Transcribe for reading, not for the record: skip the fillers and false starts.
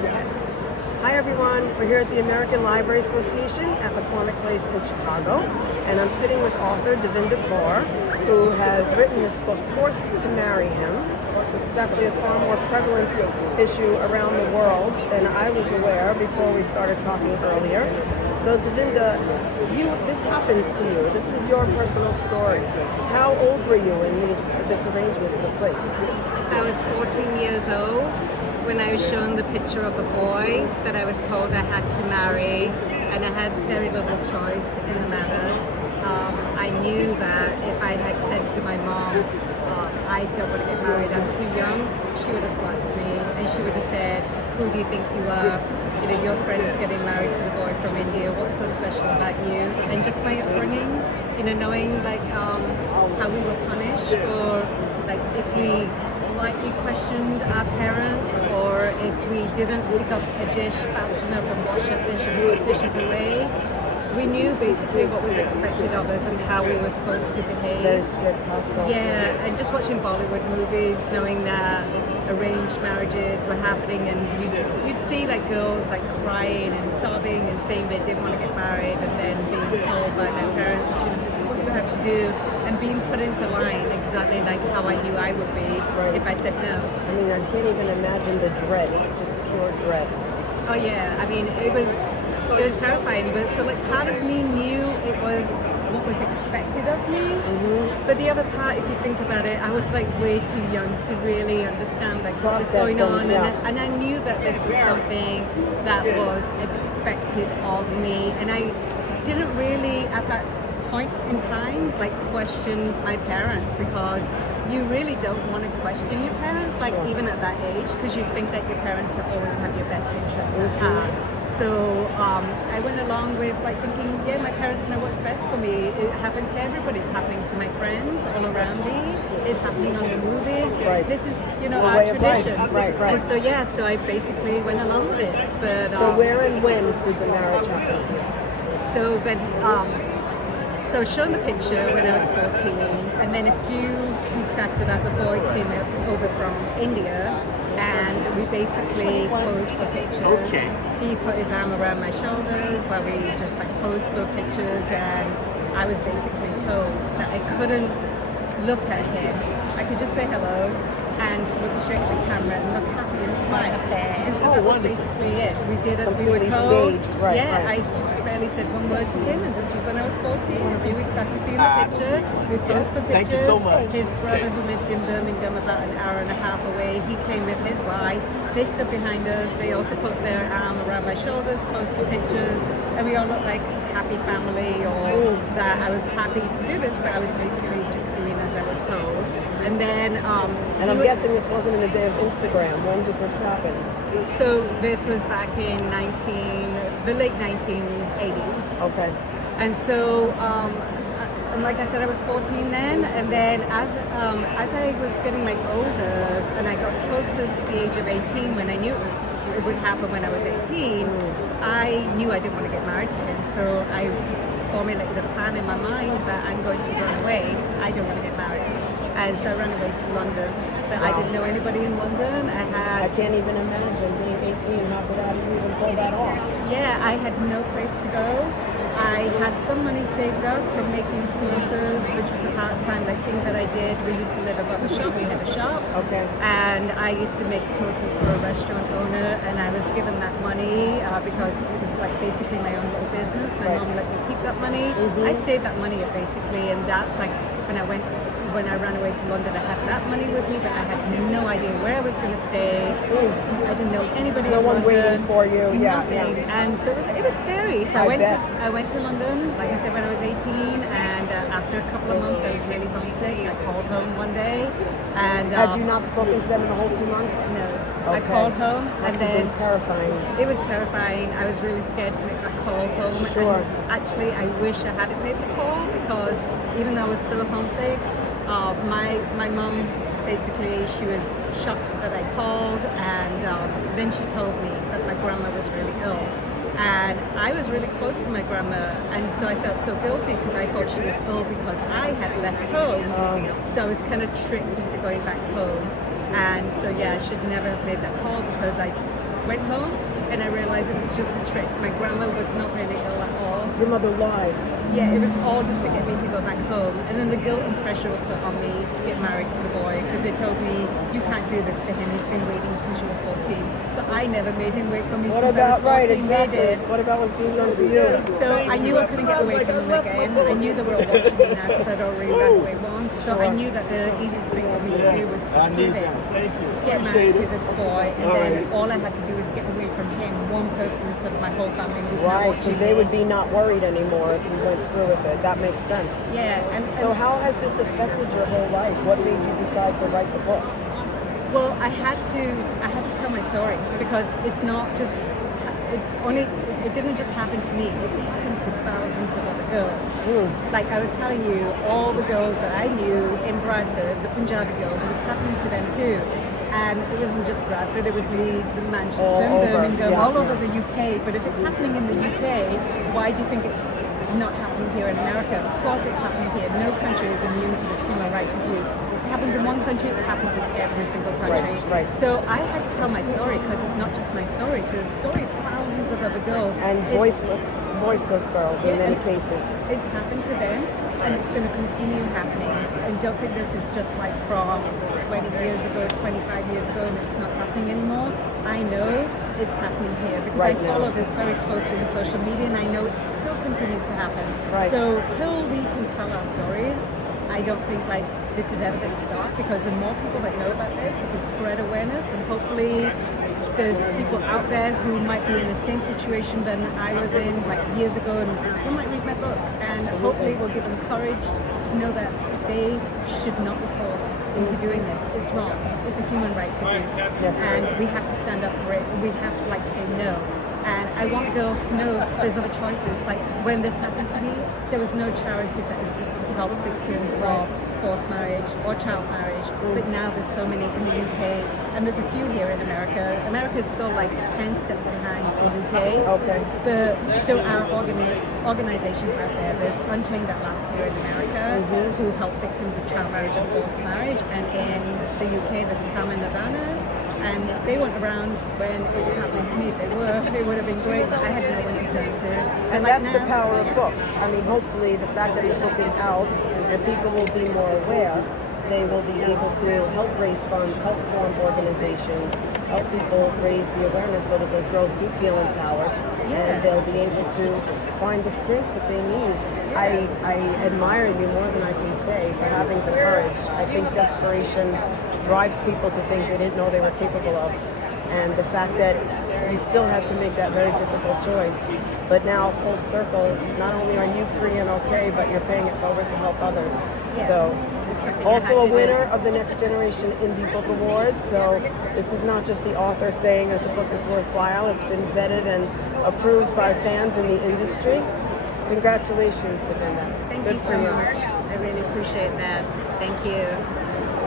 Hi everyone, we're here at the American Library Association at McCormick Place in Chicago, and I'm sitting with author Davinder Kaur, who has written this book, Forced to Marry Him. This is actually a far more prevalent issue around the world than I was aware before we started talking earlier. So Davinder, this happened to you. This is your personal story. How old were you when this arrangement took place? So I was 14 years old when I was shown the picture of a boy that I was told I had to marry, and I had very little choice in the matter. I knew that if I had said to my mom, I don't want to get married, I'm too young, she would have slapped me and she would have said, who do you think you are? You know, your friend's getting married to the boy from India, what's so special about you? And just my upbringing, you know, knowing like how we were punished for like if we slightly questioned our parents, or if we didn't pick up a dish fast enough and wash that dish and put dishes away. We knew basically what was expected of us and how we were supposed to behave. Very strict household. Yeah, and just watching Bollywood movies, knowing that arranged marriages were happening, and you'd see like girls like crying and sobbing and saying they didn't want to get married, and then being told by their parents, you know, this is what you have to do, and being put into line exactly like how I knew I would be if I said no. I mean, I can't even imagine the dread, just pure dread. Oh yeah, I mean, it was terrifying, but so like part of me knew it was what was expected of me, but the other part, if you think about it, I was like way too young to really understand like what was going on, and I knew that this was something that was expected of me, and I didn't really at that point in time like question my parents, because you really don't want to question your parents, like even at that age, because you think that your parents will always have your best interests at heart. So I went along with like thinking, yeah, my parents know what's best for me. It happens to everybody. It's happening to my friends all around me. It's happening on the movies. Right. This is, you know, The our way of life. tradition. Right. And so yeah, so I basically went along with it. But So where and when did the marriage happen to you? so when So I was shown the picture when I was 14, and then a few weeks after that, the boy came over from India, and we basically posed for pictures. Okay. He put his arm around my shoulders while we just like posed for pictures, and I was basically told that I couldn't look at him. I could just say hello and look straight at the camera and look happy and smile. And so that was basically it. We did as we were Completely told. staged, right, Yeah, right. I just barely said one word to him, and this was when I was 14. A few weeks after seeing the picture, we posed for Thank pictures. you so much. His brother, who lived in Birmingham about an hour and a half away, he came with his wife. They stood behind us. They also put their arm around my shoulders, posed for pictures, and we all looked like a happy family, or that I was happy to do this, but I was basically just doing as I was told. And then And I'm guessing this wasn't in the day of Instagram. When did this happen? so this was back in the late 1980s. Okay. And so, and like I said, I was 14 then, and then as I was getting like older, and I got closer to the age of 18, when I knew it would happen when I was 18, I knew I didn't want to get married to him. So I formulated a plan in my mind that I'm going to run away. I don't want to get married. And so I ran away to London. But I didn't know anybody in London. I can't even imagine being 18. How could I even pull that off? Yeah, I had no place to go. I had some money saved up from making samosas, which was a part-time thing that I did. We used to live above a shop. We had a shop. Okay. And I used to make samosas for a restaurant owner, and I was given that money because it was like basically my own little business. My mom let me keep that money. I saved that money up basically, and that's like when I ran away to London, I had that money with me, but I had no idea where I was going to stay. I didn't know anybody. No in one London, waiting for you. nothing. Yeah. And so it was scary. So I went to London, like I said, when I was 18, and after a couple of months, I was really homesick. I called home one day, and Had you not spoken to them in the whole 2 months? no. Okay. I called home, Must and have then been terrifying. it was terrifying. I was really scared to make that call home. Sure. And actually, I wish I hadn't made the call, because even though I was so homesick, my mum basically, she was shocked that I called, and then she told me that my grandma was really ill. And I was really close to my grandma, and so I felt so guilty because I thought she was ill because I had left home. So I was kind of tricked into going back home. And so yeah, I should never have made that call, because I went home and I realized it was just a trick. My grandma was not really ill at all. Your mother lied. Yeah, it was all just to get me to go back home. And then the guilt and pressure were put on me to get married to the boy because they told me, you can't do this to him. He's been waiting since you were 14. But I never made him wait for me What since about, I was 14. right, exactly. They did. What about what's being done to you? So I knew I couldn't get away from him again. I knew they were all watching me now because I'd already ran away once. So I knew that the easiest thing for me to do was to give it, get married to this boy, and then all I had to do was get away from him. One person instead of my whole family was now Right, watching because they me. would be not worried anymore if you went through with it. That makes sense. Yeah. And So how has this affected your whole life? What made you decide to write the book? well, I had to tell my story because it's not just it didn't just happen to me. It's happened to thousands of other girls. Like I was telling you, all the girls that I knew in Bradford, the Punjabi girls, it was happening to them too. And it wasn't just Bradford, it was Leeds and Manchester All and over, Birmingham, yeah, all over yeah. the UK. But if it's happening in the UK, why do you think it's not happening here in America? Of course it's happening here. No country is immune to this human rights abuse. It happens in one country, it happens in every single country. Right. So I had to tell my story because it's not just my story. So the story of thousands of other girls. And voiceless girls in many and cases. It's happened to them and it's going to continue happening. And don't think this is just like from 20 years ago, 25 years ago, and it's not happening anymore. I know it's happening here because Right I now. follow this very closely on social media and I know it still continues to happen. Right. So till we can tell our stories, I don't think like this is ever going to stop because the more people that know about this, it can spread awareness and hopefully there's people out there who might be in the same situation than I was in like years ago and who might read my book and hopefully we'll give them courage to know that they should not be forced into doing this. It's wrong. It's a human rights abuse. Yes, it and is. we have to stand up for it. We have to like say no. And I want girls to know there's other choices. Like when this happened to me, there was no charities that existed to help victims of forced marriage or child marriage. But now there's so many in the UK, and there's a few here in America. America is still like 10 steps behind the UK. Okay. There are organizations out there. There's Unchained At Last here in America who help victims of child marriage and forced marriage. And in the UK, there's Carmen Nirvana. And they weren't around when it was happening to me. If they were, it would have been great, but I had no one to turn to. And Like that's the now- power of books. I mean, hopefully the fact that the book is out and people will be more aware, they will be able to help raise funds, help form organizations, help people raise the awareness so that those girls do feel empowered and they'll be able to find the strength that they need. I admire you more than I can say for having the courage. I think desperation drives people to things they didn't know they were capable of. And the fact that you still had to make that very difficult choice. But now, full circle, not only are you free and okay, but you're paying it forward to help others. Yes. So, It's something I also had a to do. winner of the Next Generation Indie Book Awards. So this is not just the author saying that the book is worthwhile. It's been vetted and approved by fans in the industry. Congratulations, Davinder. Thank Good you for so much. I really appreciate that. Thank you.